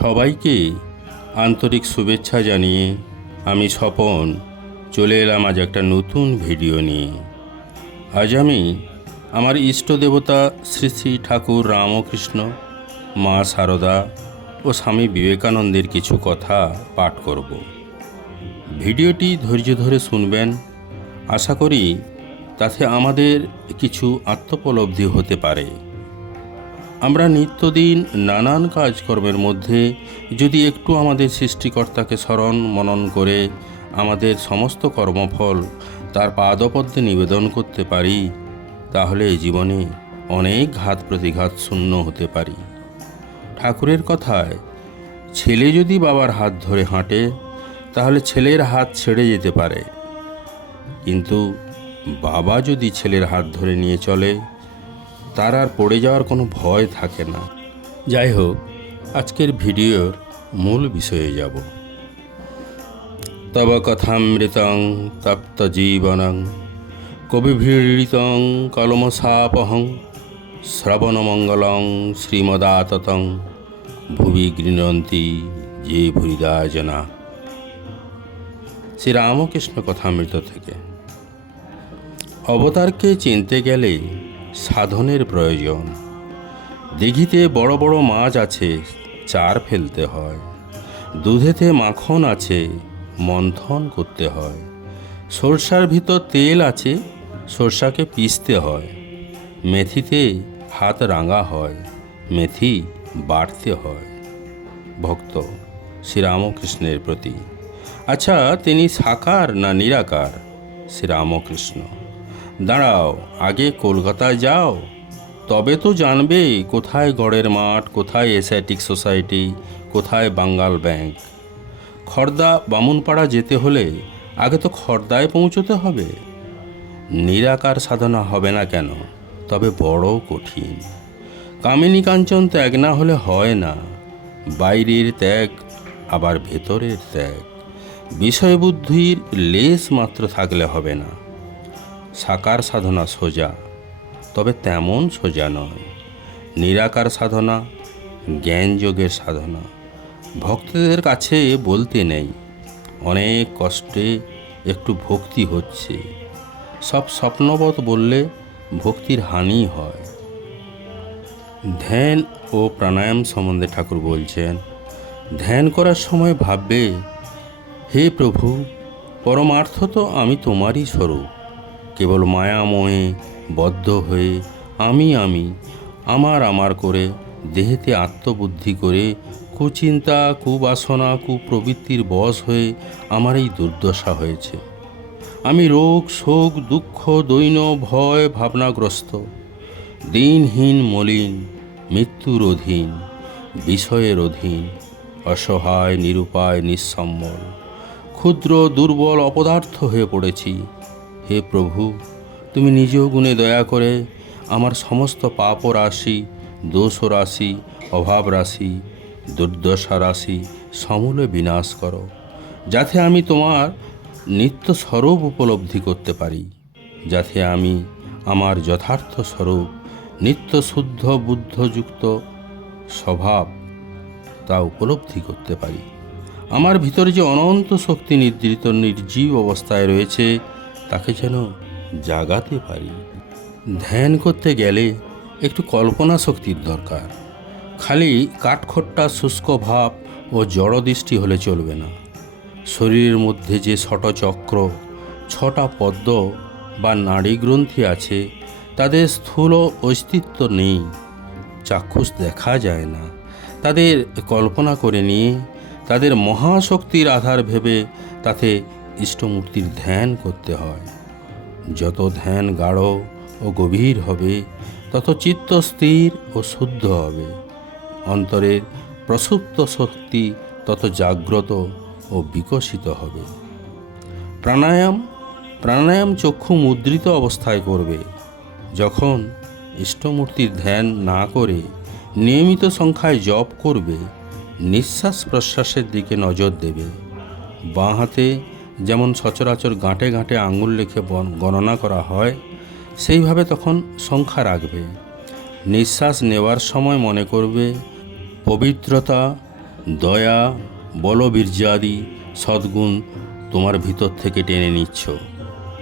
সবাইকে আন্তরিক শুভেচ্ছা জানিয়ে আমি স্বপন চলে এলাম আজ একটা নতুন ভিডিও নিয়ে। আজ আমি আমার ইষ্ট দেবতা শ্রী শ্রী ঠাকুর রামকৃষ্ণ, মা সারদা ও স্বামী বিবেকানন্দের কিছু কথা পাঠ করব। ভিডিওটি ধৈর্য ধরে শুনবেন। আশা করি তাতে আমাদের কিছু আত্মোপলব্ধি হতে পারে। আমরা নিত্যদিন নানান কাজকর্মের মধ্যে যদি একটু আমাদের সৃষ্টিকর্তাকে স্মরণ মনন করে আমাদের সমস্ত কর্মফল তার পাদপদ্মে নিবেদন করতে পারি, তাহলে জীবনে অনেক ঘাত প্রতিঘাত শূন্য হতে পারি। ঠাকুরের কথায়, ছেলে যদি বাবার হাত ধরে হাঁটে, তাহলে ছেলের হাত ছেড়ে যেতে পারে। কিন্তু বাবা যদি ছেলের হাত ধরে নিয়ে চলে তার আর পড়ে যাওয়ার কোনো ভয় থাকে না। যাই হোক আজকের ভিডিওর মূল বিষয়ে যাব। তব কথামৃতং তপ্ত জীবনং, কবিভীড়িতং কলমসাপহং, শ্রবণমঙ্গলং শ্রীমদাততং, ভুবি গৃণন্তি যে জনা। শ্রীরামকৃষ্ণ কথামৃত থেকে। অবতারকে চিনতে গেলে সাধনের প্রয়োজন। দিঘিতে বড় বড় মাছ আছে, চার ফেলতে হয়। দুধেতে মাখন আছে, মন্থন করতে হয়। সরষার ভিতর তেল আছে, সরষাকে পিষতে হয়। মেথিতে হাত রাঙা হয়, মেথি বাড়তে হয়। ভক্ত শ্রীরামকৃষ্ণের প্রতি। আচ্ছা তিনি সাকার না নিরাকার? শ্রীরামকৃষ্ণ। দাঁড়াও, আগে কলকাতায় যাও। তবে তো জানবে কোথায় গড়ের মাঠ, কোথায় এসআইটিক সোসাইটি, কোথায় বাঙ্গাল ব্যাংক। খর্দা বামুনপাড়া যেতে হলে আগে তো খর্দায় পৌঁছতে হবে। নিরাকার সাধনা হবে না কেন? তবে বড় কঠিন। কামিনী কাঞ্চন ত্যাগ না হলে হয় না। বাইরের ত্যাগ, আবার ভেতরের ত্যাগ। বিষয়বুদ্ধির লেশ মাত্র থাকলে হবে না। সাকার সাধনা সোজা, তবে তেমন সোজা নয়। নিরাকার সাধনা, জ্ঞানযোগের সাধনা। ভক্তদের কাছে বলতে নেই, অনেক কষ্টে একটু ভক্তি হচ্ছে। সব স্বপ্নবৎ বললে ভক্তির হানি হয়। ধ্যান ও প্রাণায়াম সম্বন্ধে ঠাকুর বলছেন, ধ্যান করার সময় ভাববে, হে প্রভু, পরমার্থ তো আমি তোমারই স্বরূপ। কেবল মায়াময়ে, বদ্ধ হয়ে আমি আমি, আমার আমার করে দেহেতে আত্মবুদ্ধি করে কুচিন্তা, কুবাসনা, কুপ্রবৃত্তির বশ হয়ে আমার এই দুর্দশা হয়েছে। আমি রোগ, শোক, দুঃখ, দৈন, ভয়, ভাবনাগ্রস্ত, দিনহীন, মলিন, মৃত্যুর অধীন, বিষয়ের অধীন, অসহায়, নিরুপায়, নিঃসম্বল, ক্ষুদ্র, দুর্বল, অপদার্থ হয়ে পড়েছি। হে প্রভু, তুমি নিজেও গুণে দয়া করে আমার সমস্ত পাপ রাশি, দোষ রাশি, অভাব রাশি, দুর্দশা রাশি সমূলে বিনাশ করো, যাতে আমি তোমার নিত্য স্বরূপ উপলব্ধি করতে পারি, যাতে আমি আমার যথার্থ স্বরূপ, নিত্য শুদ্ধ বুদ্ধযুক্ত স্বভাব তা উপলব্ধি করতে পারি। আমার ভিতরে যে অনন্ত শক্তি নিদ্রিত, নির্জীব অবস্থায় রয়েছে তাকে যেন জাগাতে পারি। ধ্যান করতে গেলে একটু কল্পনা শক্তির দরকার। খালি কাঠখোট্টা, শুষ্ক ভাব ও জড়দৃষ্টি হলে চলবে না। শরীরের মধ্যে যে ষটচক্র ছটা পদ্ম বা নাড়ী গ্রন্থি আছে, তাদের স্থূল অস্তিত্ব নেই। চাক্ষুষ দেখা যায় না। তাদের কল্পনা করে নিয়ে, তাদের মহাশক্তির আধার ভেবে তাতে ইষ্টমূর্তির ধ্যান করতে হয়। যত ধ্যান গাঢ় ও গভীর হবে, তত চিত্ত স্থির ও শুদ্ধ হবে। অন্তরের প্রসুপ্ত শক্তি তত জাগ্রত ও বিকশিত হবে। প্রাণায়াম প্রাণায়াম চক্ষু মুদ্রিত অবস্থায় করবে। যখন ইষ্টমূর্তির ধ্যান না করে, নিয়মিত সংখ্যায় জপ করবে, নিঃশ্বাস প্রশ্বাসের দিকে নজর দেবে। বাঁ হাতে যেমন সচরাচর গাঁটে গাঁটে আঙুল লিখে গণনা করা হয়, সেইভাবে তখন সংখ্যা রাখবে। নিঃশ্বাস নেওয়ার সময় মনে করবে, পবিত্রতা, দয়া বলবীর্যাদি সদ্গুণ তোমার ভিতর থেকে টেনে নিচ্ছ।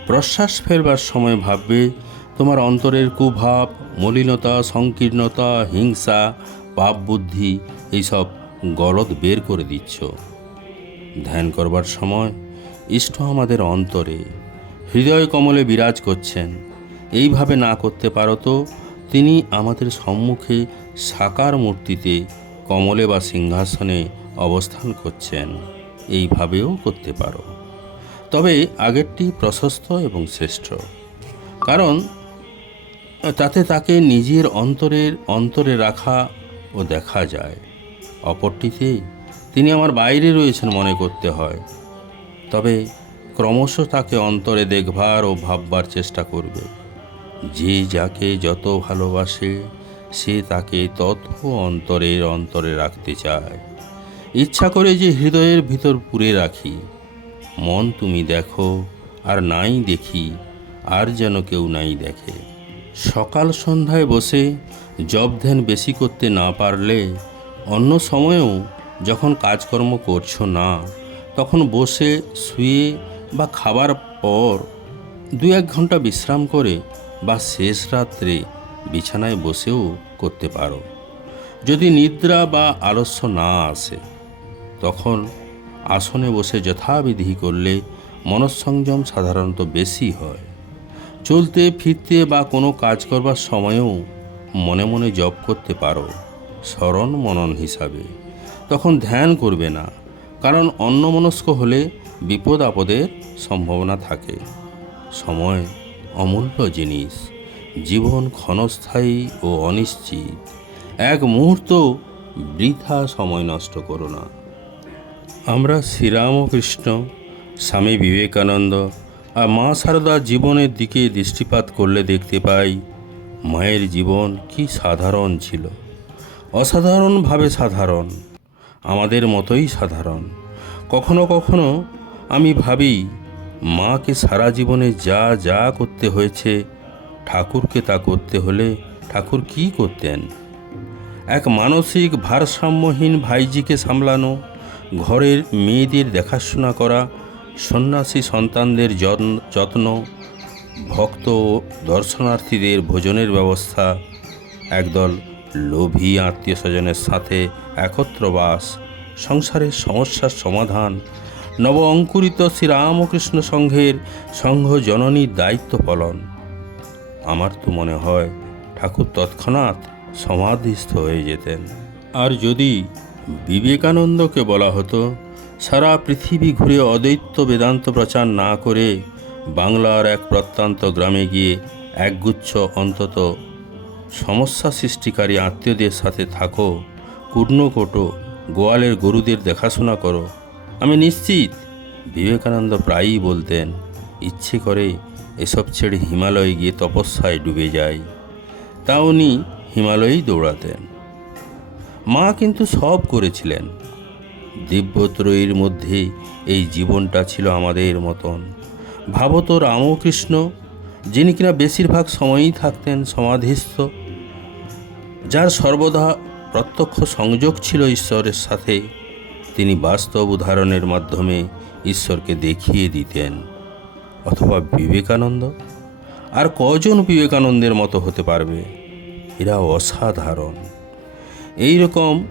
প্রশ্বাস ফেরবার সময় ভাববে, তোমার অন্তরের কুভাব, মলিনতা, সংকীর্ণতা, হিংসা পাপ বুদ্ধি এইসব গলদ বের করে দিচ্ছ। ধ্যান করবার সময় ইষ্ট আমাদের অন্তরে। হৃদয় কমলে বিরাজ করছেন। এইভাবে না করতে পারো তো, তিনি আমাদের সম্মুখে সাকার মূর্তিতে কমলে বা সিংহাসনে অবস্থান করছেন। এইভাবেও করতে পারো। তবে আগেরটি প্রশস্ত এবং শ্রেষ্ঠ। কারণ, তাতে তাকে নিজের অন্তরের, অন্তরে রাখা ও দেখা যায়। অপরটিতে তিনি আমার বাইরে রয়েছেন মনে করতে হয়। তবে ক্রমশ তাকে অন্তরে দেখবার ও ভাববার চেষ্টা করবে। যে যাকে যত ভালোবাসে, সে তাকে তত অন্তরের অন্তরে রাখতে চায়। ইচ্ছা করে যে হৃদয়ের ভিতর পুরে রাখি। মন তুমি দেখো, আর নাই দেখি, আর যেন কেউ নাই দেখে। সকাল সন্ধ্যায় বসে জব ধ্যান বেশি করতে না পারলে অন্য সময়েও যখন কাজকর্ম করছ না তখন বসে, শুয়ে বা খাবার পর দু এক ঘণ্টা বিশ্রাম করে বা শেষ রাত্রে বিছানায় বসেও করতে পারো। যদি নিদ্রা বা আলস্য না আসে, তখন আসনে বসে যথাবিধি করলে মনঃসংযম সাধারণত বেশি হয়। চলতে, ফিরতে বা কোনো কাজ করবার সময়েও মনে মনে জপ করতে পারো, স্মরণ মনন হিসাবে। তখন ধ্যান করবে না। কারণ অন্যমনস্ক হলে বিপদ আপদের সম্ভাবনা থাকে। সময় অমূল্য জিনিস, জীবন ক্ষণস্থায়ী ও অনিশ্চিত। এক মুহূর্ত বৃথা সময় নষ্ট করো না। আমরা শ্রীরামকৃষ্ণ, স্বামী বিবেকানন্দ আর মা সারদার জীবনের দিকে দৃষ্টিপাত করলে দেখতে পাই, মায়ের জীবন কি সাধারণ ছিল। অসাধারণভাবে সাধারণ। আমাদের মতোই সাধারণ। কখনো কখনো আমি ভাবি, মাকে সারা জীবনে যা যা করতে হয়েছে, ঠাকুরকে তা করতে হলে ঠাকুর কি করতেন? এক মানসিক ভারসাম্যহীন ভাইজিকে সামলানো, ঘরের মেয়েদের দেখাশোনা করা, সন্ন্যাসী সন্তানদের যত্ন- ভক্ত ও দর্শনার্থীদের ভোজনের ব্যবস্থা, একদল লোভী আত্মীয় স্বজনের সাথে একত্র বাস সংসারের সমস্যার সমাধান, নব অঙ্কুরিত শ্রীরামকৃষ্ণ সংঘের সংঘ জননীর দায়িত্ব পালন। আমার তো মনে হয় ঠাকুর তৎক্ষণাৎ সমাধিস্থ হয়ে যেতেন। আর যদি বিবেকানন্দকে বলা হতো, সারা পৃথিবী ঘুরে অদ্বৈত বেদান্ত প্রচার না করে বাংলার এক প্রত্যন্ত গ্রামে গিয়ে একগুচ্ছ অন্তত সমস্যা সৃষ্টিকারী আত্মীয়দের সাথে থাকো কূর্ণকোটো গোয়ালের গরুদের দেখাশোনা করো। আমি নিশ্চিত, বিবেকানন্দ প্রায়ই বলতেন, ইচ্ছে করে এসব ছেড়ে হিমালয়ে গিয়ে তপস্যায় ডুবে যাই। তা উনি হিমালয়েই দৌড়াতেন। মা কিন্তু সব করেছিলেন। দিব্যত্রয়ীর মধ্যে এই জীবনটা ছিল আমাদের মতন। ভাবত রামকৃষ্ণ যিনি কিনা বেশিরভাগ সময়ই থাকতেন সমাধিস্থ, যার সর্বদা প্রত্যক্ষ সংযোগ ছিল ঈশ্বরের সাথে, তিনি বাস্তব উদাহরণের মাধ্যমে ঈশ্বরকে দেখিয়ে দিতেন। অথবা বিবেকানন্দ? আর কজন বিবেকানন্দের মতো হতে পারবে? এরা অসাধারণ। এই রকম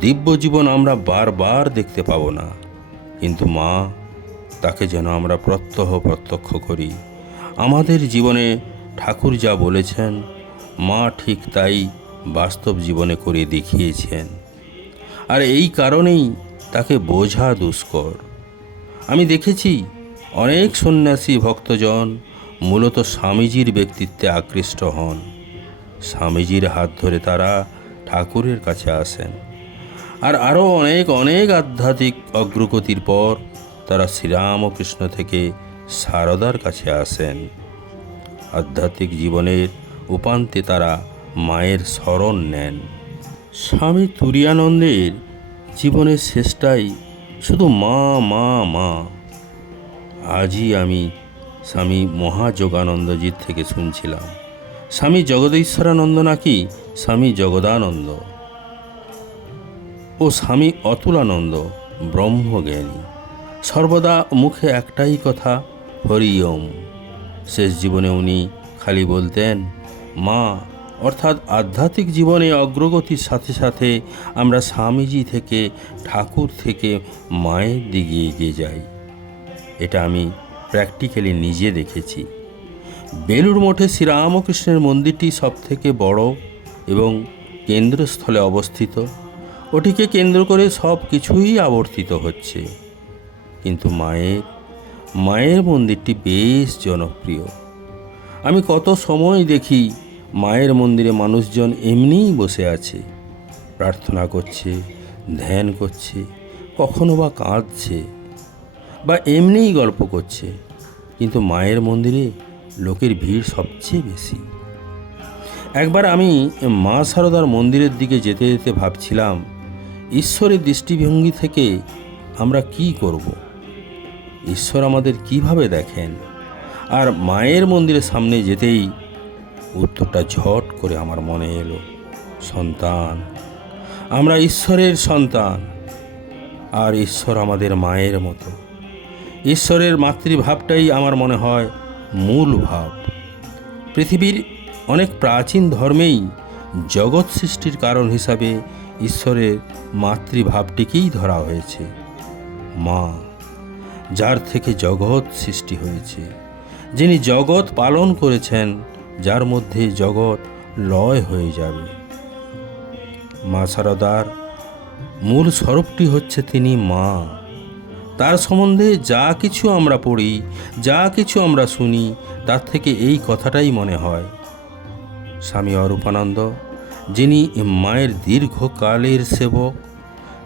দিব্য জীবন আমরা বারবার দেখতে পাবো না। কিন্তু মা, তাকে যেন আমরা প্রত্যহ প্রত্যক্ষ করি। আমাদের জীবনে ঠাকুর যা বলেছেন, মা ঠিক তাই বাস্তব জীবনে করে দেখিয়েছেন। আর এই কারণেই তাকে বোঝা দুষ্কর। আমি দেখেছি অনেক সন্ন্যাসী ভক্তজন মূলত স্বামীজির ব্যক্তিত্বে আকৃষ্ট হন। স্বামীজির হাত ধরে তারা ঠাকুরের কাছে আসেন। আর আরও অনেক অনেক আধ্যাত্মিক অগ্রগতির পর তারা শ্রীরামকৃষ্ণ থেকে সারদার কাছে আসেন। আধ্যাত্মিক জীবনের উপান্তে তারা মায়ের স্মরণ নেন। স্বামী তুরিয়ানন্দের জীবনের শেষটাই শুধু মা মা মা। আজই আমি স্বামী মহাযোগানন্দজির থেকে শুনছিলাম, স্বামী জগদীশ্বরানন্দ নাকি স্বামী জগদানন্দ? ও স্বামী অতুলানন্দ ব্রহ্মজ্ঞানী। সর্বদা মুখে একটাই কথা হরি ওম। শেষ জীবনে উনি খালি বলতেন, মা, অর্থাৎ আধ্যাত্মিক জীবনে অগ্রগতির সাথে সাথে আমরা স্বামীজি থেকে, ঠাকুর থেকে মায়ের দিকে এগিয়ে যাই। এটা আমি প্র্যাকটিক্যালি নিজে দেখেছি। বেলুর মঠে শ্রীরামকৃষ্ণের মন্দিরটি সবথেকে বড় এবং কেন্দ্রস্থলে অবস্থিত। ওটিকে কেন্দ্র করে সব কিছুই আবর্তিত হচ্ছে। কিন্তু মায়ের মায়ের মন্দিরটি বেশ জনপ্রিয়। আমি কত সময় দেখি মায়ের মন্দিরে মানুষজন এমনিই বসে আছে। প্রার্থনা করছে, ধ্যান করছে, কখনো বা কাঁদছে, বা এমনিই গল্প করছে। কিন্তু মায়ের মন্দিরে লোকের ভিড় সবচেয়ে বেশি। একবার আমি মা সারদার মন্দিরের দিকে যেতে যেতে ভাবছিলাম, ঈশ্বরের দৃষ্টিভঙ্গি থেকে আমরা কি করব? ঈশ্বর আমাদের কীভাবে দেখেন? আর মায়ের মন্দিরের সামনে যেতেই উত্তরটা ঝট করে আমার মনে এলো, সন্তান, আমরা ঈশ্বরের সন্তান, আর ঈশ্বর আমাদের মায়ের মতো। ঈশ্বরের মাতৃভাবটাই আমার মনে হয় মূল ভাব। পৃথিবীর অনেক প্রাচীন ধর্মেই জগৎ সৃষ্টির কারণ হিসাবে ঈশ্বরের মাতৃভাবটিকেই ধরা হয়েছে, মা। যার থেকে জগৎ সৃষ্টি হয়েছে। যিনি জগৎ পালন করেছেন, যার মধ্যে জগৎ লয় হয়ে যাবে। মা সারদার মূল স্বরূপটি হচ্ছে তিনি মা। তার সম্বন্ধে যা কিছু আমরা পড়ি, যা কিছু আমরা শুনি, তার থেকে এই কথাটাই মনে হয়। স্বামী অরূপানন্দ, যিনি মায়ের দীর্ঘকালের সেবক,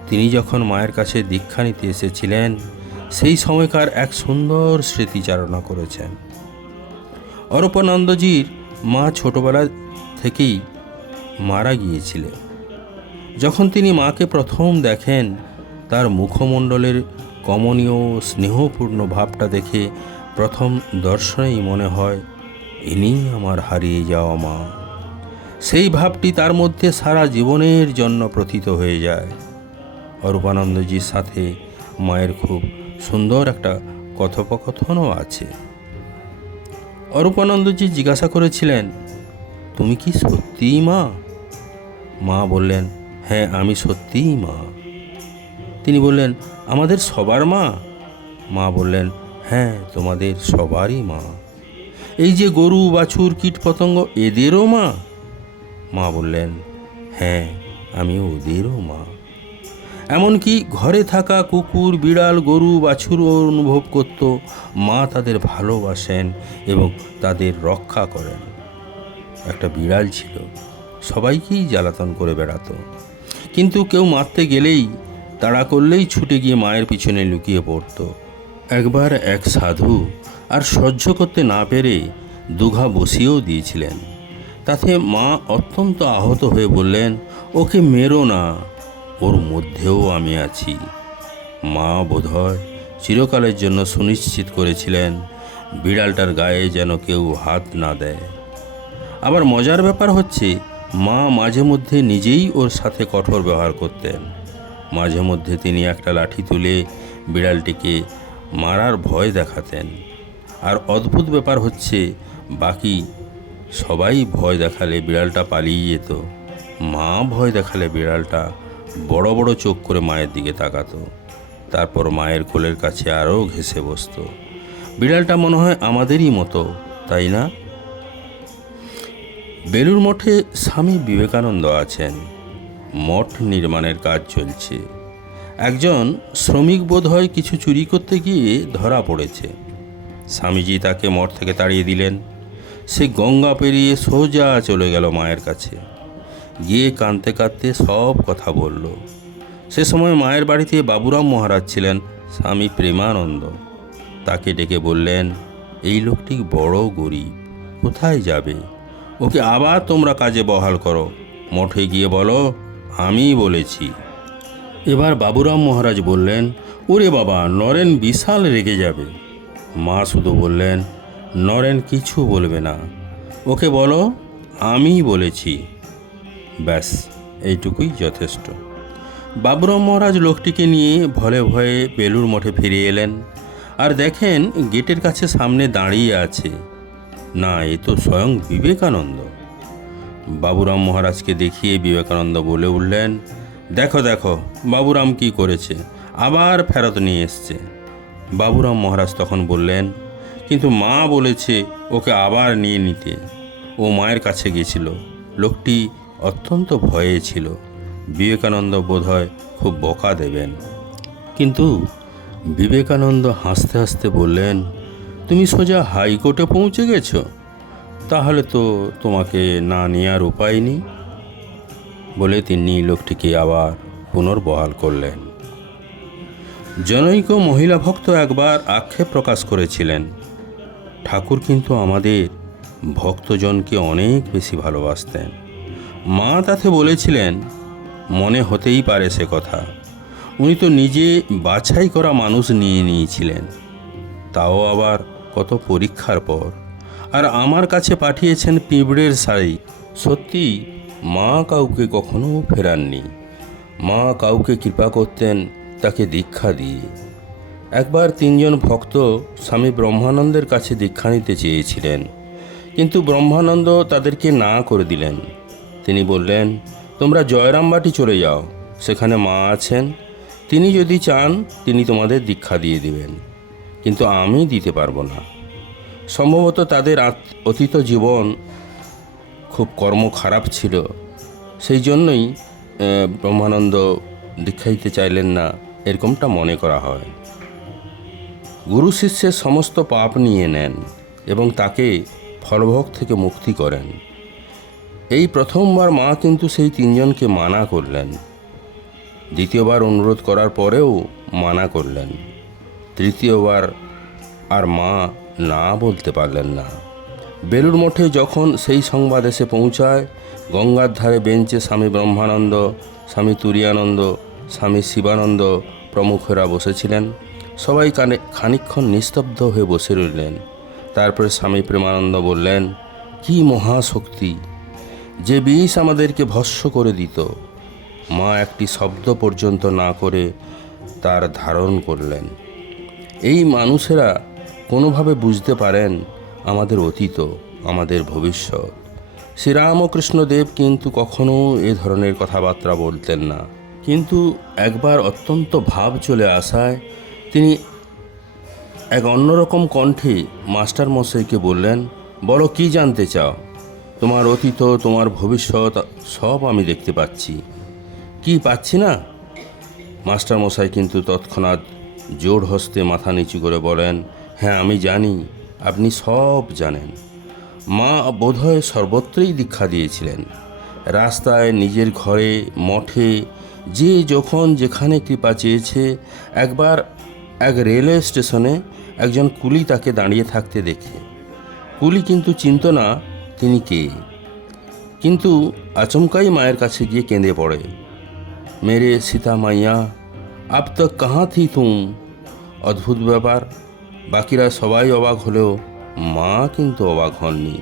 তিনি যখন মায়ের কাছে দীক্ষা নিতে এসেছিলেন সেই সময়কার এক সুন্দর স্মৃতিচারণা করেছেন। অরূপানন্দজির মা ছোটবেলা থেকেই মারা গিয়েছিলেন। যখন তিনি মাকে প্রথম দেখেন, তার মুখমণ্ডলের কমনীয় স্নেহপূর্ণ ভাবটা দেখে প্রথম দর্শনেই মনে হয় ইনি আমার হারিয়ে যাওয়া মা। সেই ভাবটি তার মধ্যে সারা জীবনের জন্য প্রথিত হয়ে যায়। অরূপানন্দজির সাথে মায়ের খুব সুন্দর একটা কথোপকথনও আছে। অরূপানন্দজি জিজ্ঞাসা করেছিলেন, তুমি কি সত্যিই মা? মা বললেন হ্যাঁ আমি সত্যিই মা। তিনি বললেন, আমাদের সবার মা? মা বললেন হ্যাঁ তোমাদের সবারই মা। এই যে গরু, বাছুর, কীটপতঙ্গ, এদেরও মা? মা বললেন হ্যাঁ আমি ওদেরও মা। এমনকি ঘরে থাকা কুকুর, বিড়াল, গরু, বাছুরও অনুভব করত। মা তাদের ভালোবাসেন এবং তাদের রক্ষা করেন। একটা বিড়াল ছিল, সবাইকেই জ্বালাতন করে বেড়াতো। কিন্তু কেউ মারতে গেলেই তাড়া করলেই ছুটে গিয়ে মায়ের পিছনে লুকিয়ে পড়ত। একবার এক সাধু আর সহ্য করতে না পেরে দুঘা বসিয়েও দিয়েছিলেন। তাতে মা অত্যন্ত আহত হয়ে বললেন, ওকে মেরো না। ওর মধ্যেও আমি আছি। মা বোধহয় চিরকালের জন্য সুনিশ্চিত করেছিলেন, বিড়ালটার গায়ে যেন কেউ হাত না দেয়। আবার মজার ব্যাপার হচ্ছে, মা মাঝে মধ্যে নিজেই ওর সাথে কঠোর ব্যবহার করতেন। মাঝে মধ্যে তিনি একটা লাঠি তুলে বিড়ালটিকে মারার ভয় দেখাতেন। আর অদ্ভুত ব্যাপার হচ্ছে, বাকি সবাই ভয় দেখালে বিড়ালটা পালিয়ে যেত। মা ভয় দেখালে বিড়ালটা বড় বড় চোখ করে মায়ের দিকে তাকাতো। তারপর মায়ের কোলের কাছে আরও ঘেসে বসতো। বিড়ালটা মনে হয় আমাদেরই মতো, তাই না? বেলুর মঠে স্বামী বিবেকানন্দ আছেন। মঠ নির্মাণের কাজ চলছে। একজন শ্রমিক বোধ হয় কিছু চুরি করতে গিয়ে ধরা পড়েছে। স্বামীজি তাকে মঠ থেকে তাড়িয়ে দিলেন। সে গঙ্গা পেরিয়ে সোজা চলে গেল মায়ের কাছে। গিয়ে কাঁদতে কাঁদতে সব কথা বলল। সে সময় মায়ের বাড়িতে বাবুরাম মহারাজ ছিলেন, স্বামী প্রেমানন্দ। তাকে ডেকে বললেন, এই লোকটি বড় গরিব, কোথায় যাবে? ওকে আবার তোমরা কাজে বহাল করো। মঠে গিয়ে বলো আমি বলেছি। এবার বাবুরাম মহারাজ বললেন, ওরে বাবা, নরেন বিশাল রেগে যাবে। মা শুধু বললেন, নরেন কিছু বলবে না। ওকে বলো আমি বলেছি। ব্যাস, এইটুকুই যথেষ্ট। বাবুরাম মহারাজ লোকটিকে নিয়ে ভয়ে ভয়ে বেলুর মঠে ফিরে এলেন। আর দেখেন, গেটের কাছে সামনে দাঁড়িয়ে আছে। না, এ তো স্বয়ং বিবেকানন্দ। বাবুরাম মহারাজকে দেখিয়ে বিবেকানন্দ বলে উঠলেন, দেখো দেখো, বাবুরাম কি করেছে? আবার ফেরত নিয়ে এসছে। বাবুরাম মহারাজ তখন বললেন, কিন্তু মা বলেছে ওকে আবার নিয়ে নিতে। ও মায়ের কাছে গেছিল। লোকটি অত্যন্ত ভয়ে ছিল। বিবেকানন্দ বোধহয় খুব বকা দেবেন। কিন্তু বিবেকানন্দ হাসতে হাসতে বললেন, তুমি সোজা হাইকোর্টে পৌঁছে গেছো? তাহলে তো তোমাকে না নেওয়ার উপায় নেই। বলে তিনি লোকটিকে আবার পুনর্বহাল করলেন। জনৈক মহিলা ভক্ত একবার আক্ষেপ প্রকাশ করেছিলেন, ঠাকুর কিন্তু আমাদের ভক্তজনকে অনেক বেশি ভালোবাসতেন। মা তাতে বলেছিলেন, মনে হতেই পারে সে কথা। উনি তো নিজে বাছাই করা মানুষ নিয়ে নিয়েছিলেন। তাও আবার কত পরীক্ষার পর। আর আমার কাছে পাঠিয়েছেন পিঁপড়ের শাড়ি। সত্যি, মা কাউকে কখনো ফেরাননি। মা কাউকে কৃপা করতেন তাকে দীক্ষা দিয়ে। একবার তিনজন ভক্ত স্বামী ব্রহ্মানন্দের কাছে দীক্ষা নিতে চেয়েছিলেন। কিন্তু ব্রহ্মানন্দ তাদেরকে না করে দিলেন। তিনি বললেন, তোমরা জয়রামবাটি চলে যাও, সেখানে মা আছেন। তিনি যদি চান, তিনি তোমাদের দীক্ষা দিয়ে দিবেন। কিন্তু আমি দিতে পারব না। সম্ভবত তাদের অতীত জীবন খুব কর্ম খারাপ ছিল। সেই জন্যই ব্রহ্মানন্দ দীক্ষা দিতে চাইলেন না, এরকমটা মনে করা হয়। গুরু শিষ্যের সমস্ত পাপ নিয়ে নেন এবং তাকে ফলভোগ থেকে মুক্তি করেন। এই প্রথমবার মা কিন্তু সেই তিনজনকে মানা করলেন। দ্বিতীয়বার অনুরোধ করার পরেও মানা করলেন। তৃতীয়বার আর মা না বলতে পারলেন না। বেলুর মঠে যখন সেই সংবাদ এসে পৌঁছায়, গঙ্গার ধারে বেঞ্চে স্বামী ব্রহ্মানন্দ, স্বামী তুরিয়ানন্দ, স্বামী শিবানন্দ প্রমুখরা বসেছিলেন। সবাই কানে খানিক্ষণ নিস্তব্ধ হয়ে বসে রইলেন। তারপরে স্বামী প্রেমানন্দ বললেন, কি মহাশক্তি! যে বিষ আমাদেরকে ভস্য করে দিত, মা একটি শব্দ পর্যন্ত না করে তার ধারণ করলেন। এই মানুষেরা কোনোভাবে বুঝতে পারেন আমাদের অতীত, আমাদের ভবিষ্যৎ। শ্রীরামকৃষ্ণদেব কিন্তু কখনো এ ধরনের কথাবার্তা বলতেন না। কিন্তু একবার অত্যন্ত ভাব চলে আসায় তিনি এক অন্যরকম কণ্ঠে মাস্টার মশাইকে বললেন, বলো কি জানতে চাও? তোমার অতীত, তোমার ভবিষ্যৎ, সব আমি দেখতে পাচ্ছি। কি পাচ্ছি না? মাস্টার মশাই কিন্তু তৎক্ষণাৎ জোর হস্তে মাথা নিচু করে বলেন হ্যাঁ আমি জানি, আপনি সব জানেন। মা বোধহয় সর্বত্রই দীক্ষা দিয়েছিলেন। রাস্তায়, নিজের ঘরে, মঠে, যে যখন যেখানে কৃপা চেয়েছে, একবার এক রেলওয়ে স্টেশনে একজন কুলি তাকে দাঁড়িয়ে থাকতে দেখে। কুলি কিন্তু চিনত না তিনি কে? কিন্তু আচমকাই মায়ের কাছে গিয়ে কেঁদে পড়ে। মেরে সীতা মাইয়া আপ তক কাহা থি তুম? অদ্ভুত ব্যাপার, বাকিরা সবাই অবাক হলেও মা কিন্তু অবাক হননি।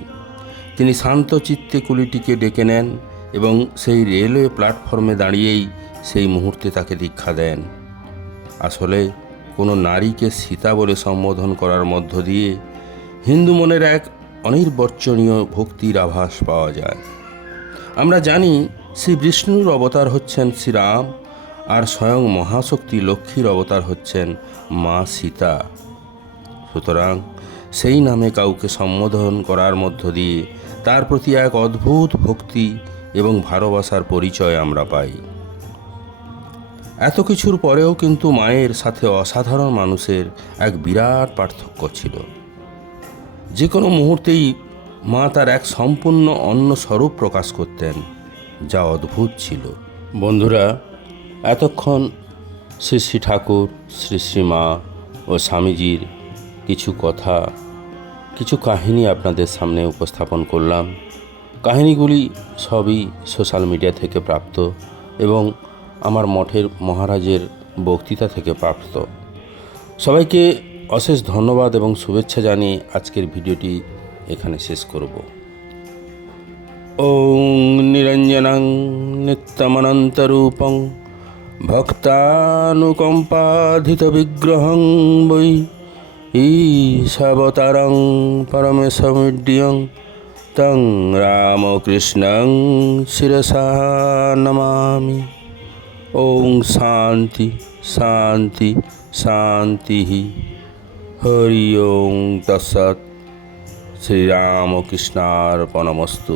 তিনি শান্ত চিত্তে কুলিটিকে ডেকে নেন এবং সেই রেলওয়ে প্ল্যাটফর্মে দাঁড়িয়েই সেই মুহূর্তে তাকে দীক্ষা দেন। আসলে কোনো নারীকে সীতা বলে সম্বোধন করার মধ্য দিয়ে হিন্দু মনের এক অনির্বচনীয় ভক্তির আভাস পাওয়া যায়। আমরা জানি শ্রী বিষ্ণুর অবতার হচ্ছেন শ্রীরাম আর স্বয়ং মহাশক্তি লক্ষ্মীর অবতার হচ্ছেন মা সীতা। সুতরাং সেই নামে কাউকে সম্বোধন করার মধ্য দিয়ে তার প্রতি এক অদ্ভুত ভক্তি এবং ভালোবাসার পরিচয় আমরা পাই। এত কিছুর পরেও কিন্তু মায়ের সাথে অসাধারণ মানুষের এক বিরাট পার্থক্য ছিল। যে কোনো মুহূর্তেই মা তার এক সম্পূর্ণ অন্য স্বরূপ প্রকাশ করতেন, যা অদ্ভুত ছিল। বন্ধুরা, এতক্ষণ শ্রী শ্রী ঠাকুর শ্রী শ্রী মা ও স্বামীজির কিছু কথা, কিছু কাহিনী আপনাদের সামনে উপস্থাপন করলাম। কাহিনীগুলি সবই সোশ্যাল মিডিয়া থেকে প্রাপ্ত এবং আমার মঠের মহারাজের বক্তৃতা থেকে প্রাপ্ত। সবাইকে অশেষ ধন্যবাদ এবং শুভেচ্ছা জানিয়ে আজকের ভিডিওটি এখানে শেষ করব। ওং নিরঞ্জনং নিত্যমনন্তরূপং ভক্তানুকম্পাধিত বিগ্রহং বৈ ঈশাবতারং পরমেশমিড্যং তং রামকৃষ্ণং শিরসা নমামি। ওং শান্তি শান্তি শান্তি। হরি ওং তৎসৎ। শ্রীরামকৃষ্ণার্পণমস্তু।